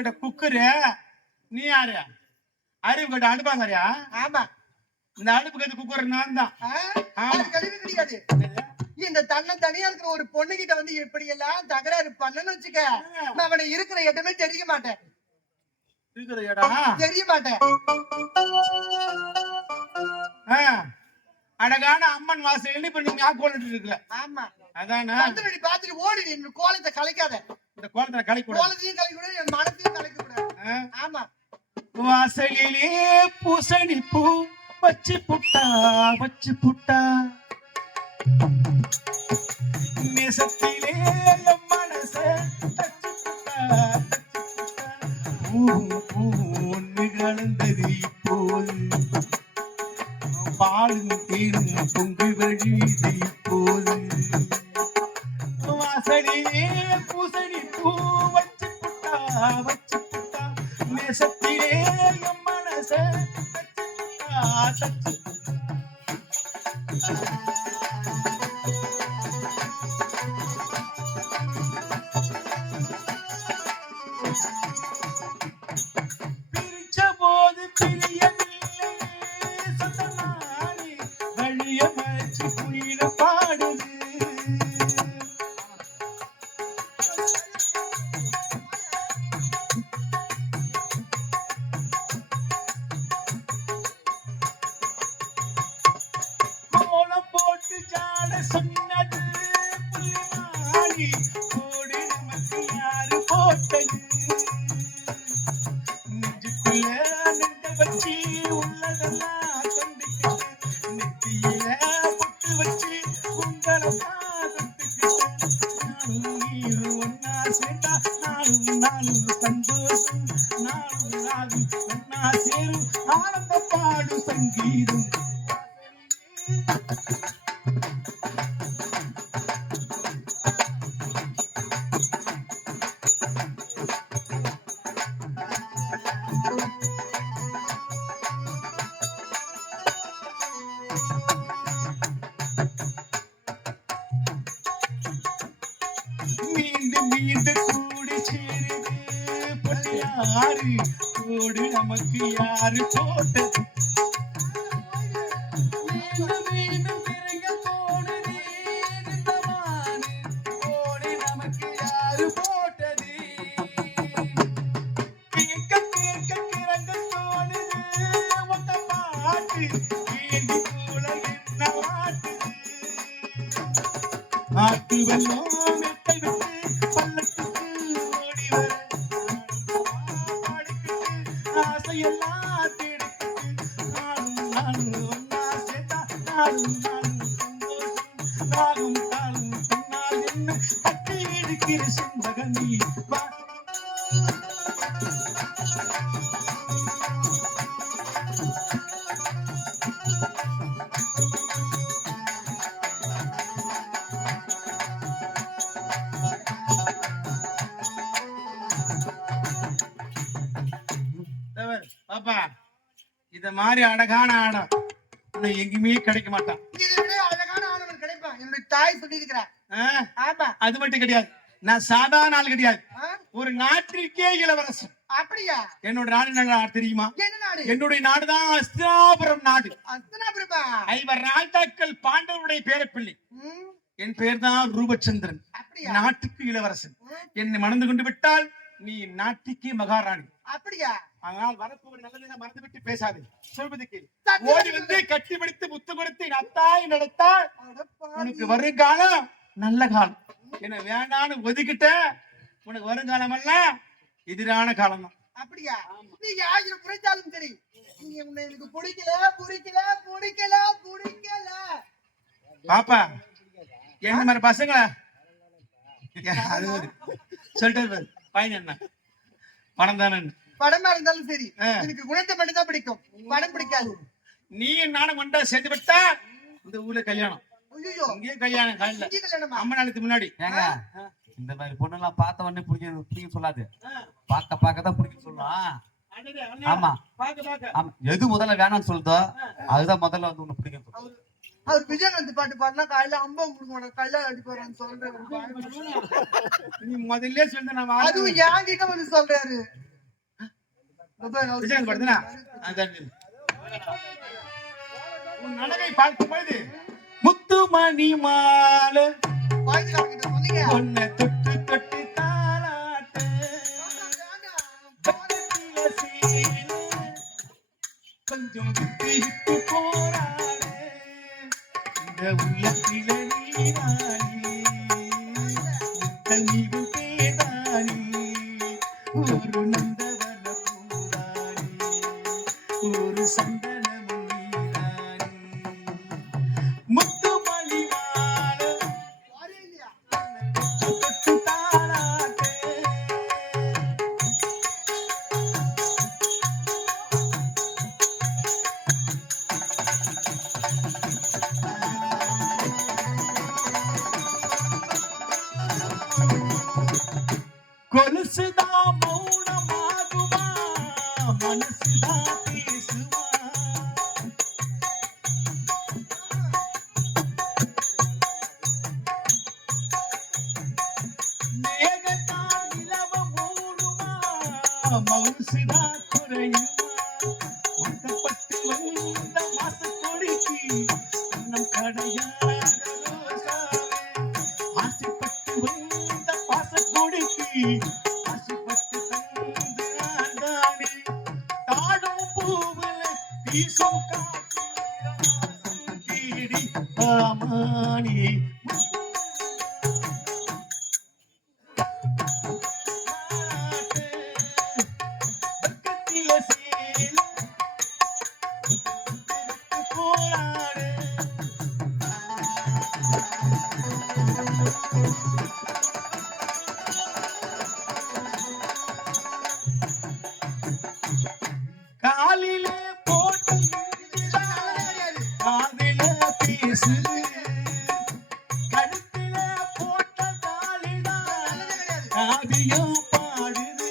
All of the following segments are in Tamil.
கட்ட குக்கரு, நீ யாரு? அறிவு கட்ட அடுப்பாங்கறியா? ஆமா, இந்த அடுப்பு கட்ட குக்கர் நான் தான். கழிவு கிடையாது. இந்த தன்னை தனியா இருக்கிற ஒரு பொண்ணு கிட்ட வந்து எப்படி எல்லாம் தகராறு பண்ணன்னு வச்சுக்க, அவனை இருக்கிற இடமே தெரிய மாட்டேன். இருக்கிற இடம் தெரிய மாட்டேன். அழகான அம்மன் வாசல் இப்ப நீங்க கோலிட்டு இருக்கல. ஆமா, அதானே பாத்துட்டு ஓடி இந்த கோலத்தை கலைக்காத. இந்த கோலத்தை கலைக்கூடாது, கோலத்தையும் கலைக்கூடாது, என் மனத்தையும் கலைக்கூடாது. ஆமா, வாசலிலே பூசணி பூ வச்சு புட்டா வச்சு புட்டா, நேசத்திலே மனச தச்சு புட்டா ஒன்று கலந்தது இப்போது, பாலும் தேனும் பொங்கு வழியுது இப்போது, வாசலிலே பூசணி பூ வச்சு புட்டா வச்சு புட்டா, நேசத்திலே மனச தச்சு புட்டா தச்சு. பிரிச்ச போது பிரியவில்லை சொந்தமானி, வழிய மறைச்சு குயில பாடுது. கோலம் போட்டு ஜாட சொன்னது புள்ளிமானி, கோடி நமக்கு யாரு போட்டது, நெஞ்சுக்குள்ள நெஞ்ச வச்சு உள்ளதெல்லாம் கொண்டுக்கிட்டு, நெத்தியில பொட்டு வச்சு உங்களெல்லாம் தொட்டுக்கிட்டு, நானும் நீயும் ஒன்னா சேர்ந்தா நானும் நானும் சந்தோஷம், நானும் நானும் ஒன்னா சேரும் ஆனந்த பாடும் சங்கீதம். மீண்டும் மீண்டும் கூடி சேருது பொட்டியாறு, கோடு நமக்கு யாரு போட்டது, மீண்டும் மீண்டும் பிறங்க தோணுது இந்த மானு, கோடு நமக்கு யாரு போட்டது, கேட்க கேட்க கிறங்க தோணுது ஒத்த பாட்டு, கேள்வி போல என்ன மாட்டுது, ஆட்டு வெள்ளம் மெட்டை விட்டு பள்ளத்துக்கு ஓடி வர, ஆசையெல்லாம் தேடிக்கிட்டு, நானும் நானும் ஒன்னா சேர்ந்தா நானும் நானும் சந்தோஷம், நானும் நானும் சொன்னால் என்ன கட்டி இருக்கிற செண்பகமி வா. பாப்பா, இத மாதிரி அழகான ஆடம் இன்னும் எங்கேயுமே கிடைக்க மாட்டான். இதை விட அழகான ஆளுநர் கிடைப்பான், என்னுடைய தாய் சொல்லி இருக்கிறார். ஆமா, அது மட்டும் கிடையாது, நான் சாதாரண ஆள் கிடையாது, ஒரு நாட்டிற்கே இளவரசன். அப்படியா? என்னோட நாடு தெரியுமா? என்ன நாடு? என்னுடைய நாடுதான் அஸ்தினாபுரம் நாடு. அஸ்தினாபுரமா? 5 ராஜாக்கள் பாண்டவருடைய பேரப்பிள்ளை. என் பேர் தான் ரூபச்சந்திரன். நாட்டுக்கு இளவரசன். என்னை மணந்து கொண்டு விட்டால் நீ நாட்டுக்கு மகாராணி. அப்படியா? ஆனால் வரப்போவது நல்லதை மறந்து விட்டு பேசாது. சொல்வது கேள். ஓடி வந்து கட்டி பிடித்து முத்து கொடுத்து நத்தாய் நடத்தால் உனக்கு வருங்காலம் நல்ல காலம். என்ன வேண்டான்னு ஒதுக்கிட்ட உனக்கு வருங்காலம் அல்ல எதிரான காலம் தான். அப்படியா? நீங்க ஆயிரம் புரிஞ்சாலும் சரி, நீங்க எனக்கு பிடிக்கல பிடிக்கல பிடிக்கல பிடிக்கல. பாப்பா என்ன மாதிரி பசங்களா சொல்லிட்டு பையன் என்ன பணம் தானே? படமா இருந்தாலும் சரி, எனக்கு குணத்தை மட்டும் தான் பிடிக்கும், படம் பிடிக்காது. நீ நானும் ஒன்றா சேர்ந்து விட்டா இந்த ஊர்ல கல்யாணம். இங்கே கல்யாணம் அம்மா நாளுக்கு முன்னாடி. இந்த மாதிரி பொண்ணு எல்லாம் பார்த்த உடனே பிடிக்க சொல்லாது, பார்க்க பார்க்கதான் பிடிக்கும் சொல்லலாம். ஆமா, எது முதல்ல வேணாம்னு சொல்லுதோ அதுதான் முதல்ல வந்து உன்னை பிடிக்கும். அவர் விஜயகாந்த் பாட்டு பாடினா காலையில அம்பம் கொடுக்கணும், கல்யாணம் அடி போறான்னு சொல்றேன். நீ முதல்ல சொன்ன அதுவும் என்கிட்ட வந்து சொல்றாரு. விஜயகாந்த் படத்துனா அதான் இது. உன் அழகை பார்க்கும் பொழுது முத்துமணி மாலை உன்னை தொட்டு தொட்டு தாலாட்டு பக்கத்தில சீலை கொஞ்சம் விட்டு விட்டு போராடு இந்த உள்ளத்தில நீராணி முத்தமிகும் பேதானி ஒரு நந்தவன பூராணி ஒரு சந்தனமும் நீராணி முத்துமணி மாலை தொட்டு தாலாட்டு கொலுசுதா மௌனமாகுமா மனசுதா பேசுமா மேகத்தான் நிலவ மூடுமா மவுசுதா குறையுமா ஒட்டப்பட்டு வந்த மாசக்கொடிக்கு நம் கடையாக ரோசாவே ஆசைப்பட்டு வந்த பாசக்கொடிக்கு ஆசைப்பட்டு தந்து ஆண்டானே தாடும் பூவுல வீசும் காற்று தேடி ஆமானே பக்கத்தில சேல போராடு காலிலே போட்டு காதில பேசுது கழுத்தில போட்ட தாலிதான் காதியம் பாடுது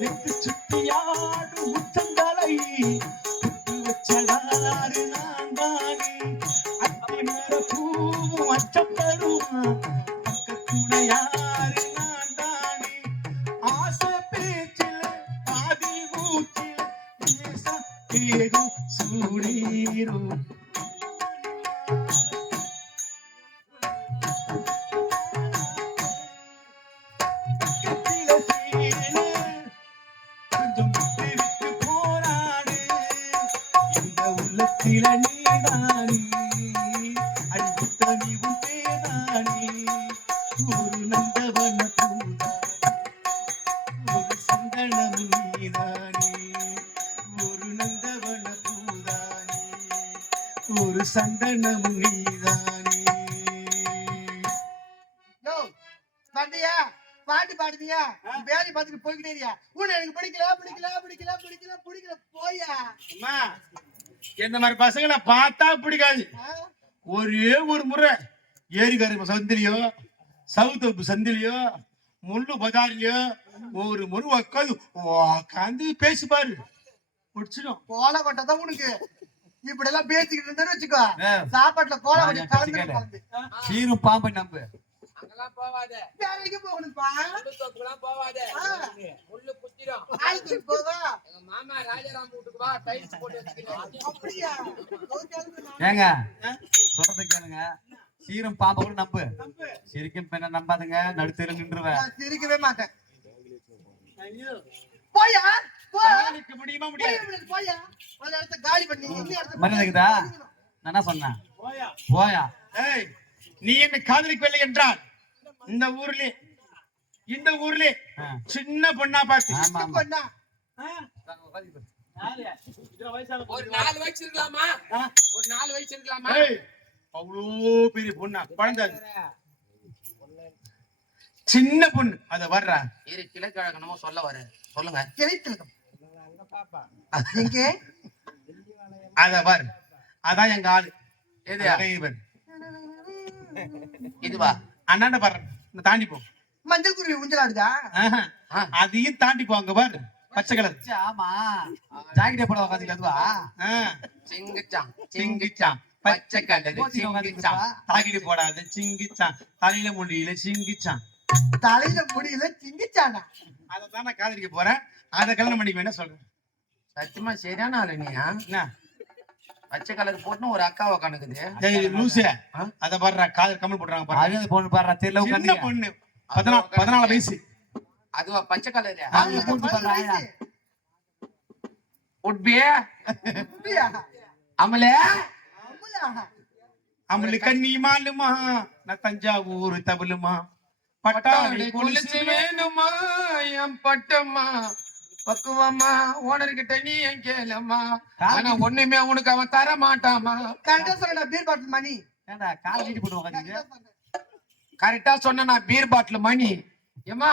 நெட்டு சுத்தியாடு உச்சங்களை புட்டு வச்சடாரு நான் தானே அத்தி மர பூவும் அச்சப்பருமா பக்கத்துணையாரு நான் தானே ஆசை பேச்சில பாதி மூச்சில பேச ஏதும் சூடேரும் பக்கத்தில சேல கொஞ்சம் விட்டு விட்டு போராடு இந்த உள்ளத்தில நீதானே அடித்தனி உன் பேதானே ஒரு நந்தவன பூதா ஒரு சந்தனம் நீதானே ஒரு நந்தவன பூதானே ஒரு சந்தனம் நீதானே பாண்டியா பாட்டு பாடுதியா வேலை பார்த்துட்டு போய்கிட்டே உன்னை எனக்கு பிடிக்கல பிடிக்கல பிடிக்கல பிடிக்கல பிடிக்கல போயா அம்மா இந்த மாதிரி பசங்களை பார்த்தா பிடிக்காது ஒரே ஒரு முறை ஏரிக்கரை சந்திலையோ சவுத்தப்பு சந்திலையோ முள்ளு பஜார்லயோ ஒரு முறை உட்காந்து பேசி பாரு முடிச்சிடும் கோலை கொட்டதான் உனக்கு இப்படி எல்லாம் பேசிக்கிட்டு இருந்தேன்னு வச்சுக்கோ ஏ, சாப்பாட்டுல கோலை கொட்டி நான் கலந்து கேட்கிறேன். கலந்து சீரும் பாம்பு நம்பு அங்கெல்லாம் போவாத. வேலைக்கு போகணும்ப்பா முள்ளு தோப்புக்கெல்லாம் போவாத. முள்ளு குத்திரும். ஆளுக்கு போவா எங்க மாமா ராஜாராம் வீட்டுக்கு வா, டைல்ஸ் போட்டு வச்சுக்கிறேன். அப்படியா ஏங்க சொல்றத கேளுங்க சீரும் பாம்பை கூட நம்பு சிரிக்கும் பெண்ணை நம்பாதுங்க நடுத்தெரு நின்றுவேன் நான் சிரிக்கவே மாட்டேன் போயா போ சமாளிக்க முடியுமா முடியாது போயா ஒரு இடத்த காலி பண்ணி இன்னும் இடத்த மரியாதைக்குதா நான் என்ன சொன்னேன் போயா போயா ஏய் நீ என்ன காதலிக்கவில்லை என்றால் இந்த ஊர்ல ஆ. சின்ன பொண்ணா பார்த்து ஆமா ஆமா பண்ணா ஒரு 4 வயசு இருக்கலாமா? ஒரு 4 வயசு இருக்கலாமா? ஏய் அவ்வளோ பெரிய பொண்ணா குழந்தை சின்ன பொண்ணு அத வர்றா இரு கிழக்கிழக்கணுமோ சொல்ல வர சொல்லுங்க. கிடைத்திருக்கும் எங்கே அத வர் அதான் எங்க ஆளு எது? இவன் இதுவா? அண்ணாண்ட பாரு இந்த தாண்டி போ மஞ்சள் குருவி ஊஞ்சலாடுதா ஆஹா. அதையும் தாண்டி போ அங்க பாரு பச்சை கலர் ஆமா ஜாக்கெட் போட உட்காந்து அதுவா சிங்கிச்சான் சிங்கிச்சான் பச்சை கலர் போத்தி உட்காந்து சிங்கிச்சான் தாக்கிட்டு போடாத சிங்கிச்சான் தலையில முடியல சிங்கிச்சான் தலையில முடியல சிங்கிச்சானா அதான் நான் காதலிக்க போறேன் அத கல்யாணம் பண்ணிக்க வேணா சொல்றேன் சத்தியமா சரியான ஆளு நீயா என்ன பச்சை கலர் போட்டு ஒரு அக்காவை கணக்குது டேய் லூசு அத பாருடா காதல் கமல் போடுறாங்க பாரு அது பொண்ணு பாடுறா தெரியல சின்ன உட்காந்து பொண்ணு 14 வயசு அதுவா பச்சை கலர் அவங்க கூட்டு பாடுறாங்க உட்பியே அப்படியா? அமலே அமுலா? அவளுக்கு கண்ணி மாலுமா நான் தஞ்சாவூர் தபலுமா பட்டாளி பட்டாளி குளிச்சு வேணுமா என் பட்டம்மா பக்குவம்மா ஓனர்கிட்ட நீ என் கேளம்மா ஆனா ஒண்ணுமே உனக்கு அவன் தர மாட்டாமா கரெக்டா சொல்றேன் பீர் பாட்டில் மணி. ஏன்டா கால் நீட்டி போட்டு உட்காந்து கரெக்டா சொல்றேன். கரெக்டா சொன்ன நான் பீர் பாட்டில் மணி ஏமா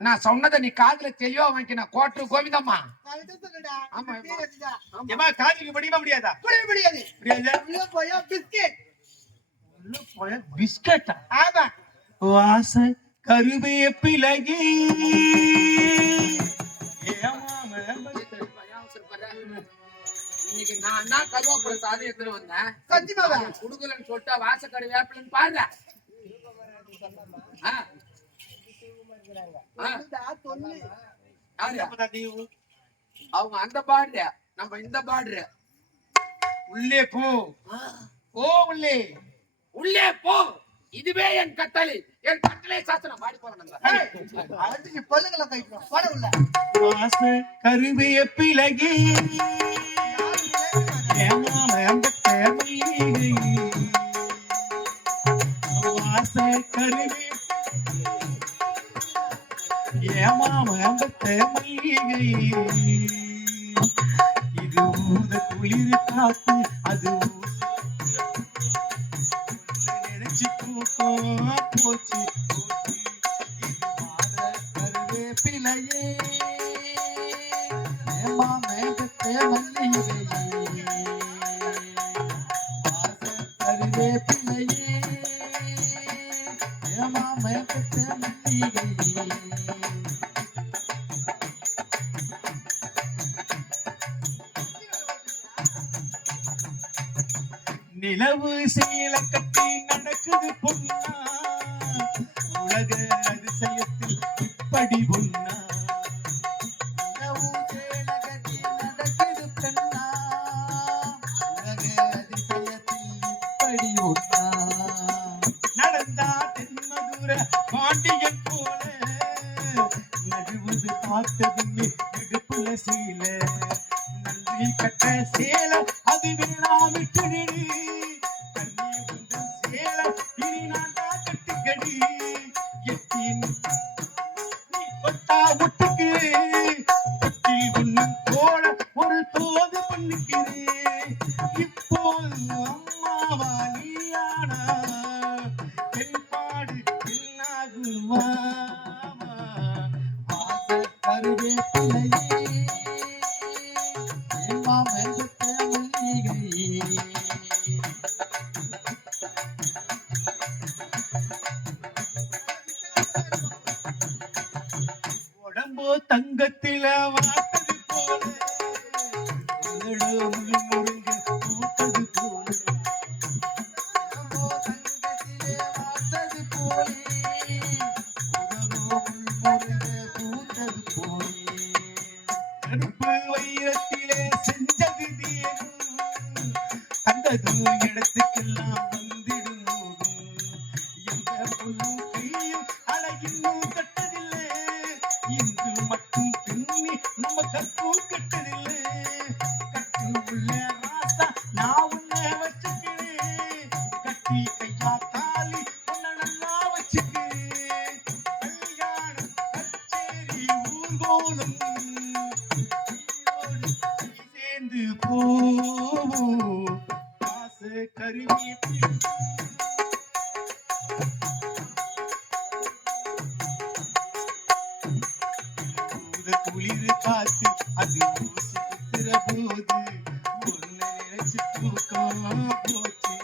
நான் சொன்னதை நீ காதுல தெளிவா வாங்கின கோட்டு கோவிந்தம்மா கரெக்டா சொல்றேன்டா. ஆமா, பீர் அதுதான். ஏமா காதலிக்க முடியுமா முடியாதா புரிய முடியாது. முடியாது உள்ள போயா பிஸ்கெட். பிஸ்கட்டா ஆமா. வாச கருவேப்பிலகி இன்னைக்கு நான் என்ன கருவேப்பிலை சாதம் எடுத்துட்டு வந்தேன் சத்தியமாவா? குடுக்கலன்னு சொல்லிட்டு வாசக்கடை வேப்பிலன்னு பாருங்க இதுடா தொல்லு. அவங்க அந்த பாடுற நம்ம இந்த பாடுற உள்ளே போ உள்ளே உள்ளே போ இதுவே என் கட்டளை சாசனம் பாடி போறோம் அடிச்சு பல்லுகளை கைட்டுறோம். போட உள்ள. வாச கருவேப்பிலகி ஏமாம அந்த தேவையில்லை வாச கருவே ஏமாம அந்த தேவையில்லை இது ஊத குளிர் காத்து அது நினைச்சு தூக்கம் போச்சு கருவேப்பிலையே ஏமா மேகத்தே மல்லிகையே கருவேப்பிலையே ஏமா மேகத்தே மல்லிகையே நிலவு சீல கட்டி நடக்குது பொன்னா உலக அதிசயத்தில் இப்படி பொன்னா நிலவு சேலகட்டி நடக்குது பெண்ணா உலக அதிசயத்தில் இப்படி ஒன்னா நடந்தா தென்மதுர பாண்டியன் போல நடுவது பார்த்ததுமே இடுப்புல சீல நன்றி கட்ட சேலம் அது வேணா விட்டுடு கண்ணி உந்தன் சேலம் இனி நான் தான் கட்டுக்கடி எட்டி நீ கொட்டா ஒட்டுக்கு தொட்டி உன்னும் போல ஒரு தோது பண்ணிக்கிறேன் இப்போது அம்மாவா நீயானா என் பாடு என்னாகுமா வாசல் கருவேப்பிலையே ஏமா மேகத்தே மல்லிகையே உடம்போ தங்கத்தில வாட்டது போல உதடு முழுமுழுங்க பூத்தது போல தங்கத்திலே வார்த்தது போலே உதரோ முள்முருக பூத்தது போலே கருப்பு வைரத்திலே செஞ்சது தீரும் தந்தது இடத்துக்கெல்லாம் வந்திடும் மோகம் எந்த பொண்ணும் கையும் அழகின்னும் கட்டதில்லை இன்று மட்டும் பின்னி நம்ம கற்பும் கட்டதில்லை கட்டு உள்ள ராசா நான் உன்னை வச்சுக்கிறேன் கட்டி கையா தாலி உன்னை நல்லா வச்சுக்கிறேன் கல்யாணம் கச்சேரி ஊர்கோலம் சேர்ந்து போவோம் ஆசை கருவேப்பிலை குளிர் காத்து அது ஊசி குத்துற போது ஒன்ன நினைச்சு தூக்கம் போச்சு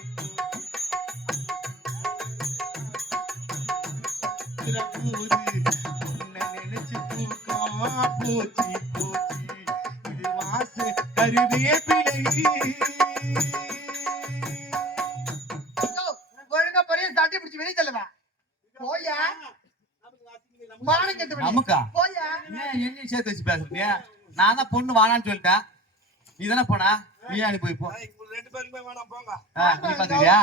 குத்துற போது ஒன்ன நினைச்சு தூக்கம் போச்சு போச்சு இது வாச கருவேப்பிலை ஒழுங்கா போறியா சட்டை பிடிச்சு வெளியே தள்ளுவா. போயா மானம் கெட்டு வெளியே. நமக்கா போயா. என்ன என்னையும் சேர்த்து வச்சு பேசுறீங்க நான் தான் பொண்ணு வானான்னு சொல்லிட்டேன் நீ தானே போனா நீ அனுப்பி போ ரெண்டு பேருமே வேணாம் போங்க. நீ பாத்துக்கிறியா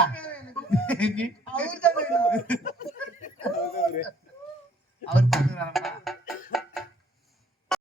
அவர்தான் வேணும். அவர் பாத்துக்கிறாரா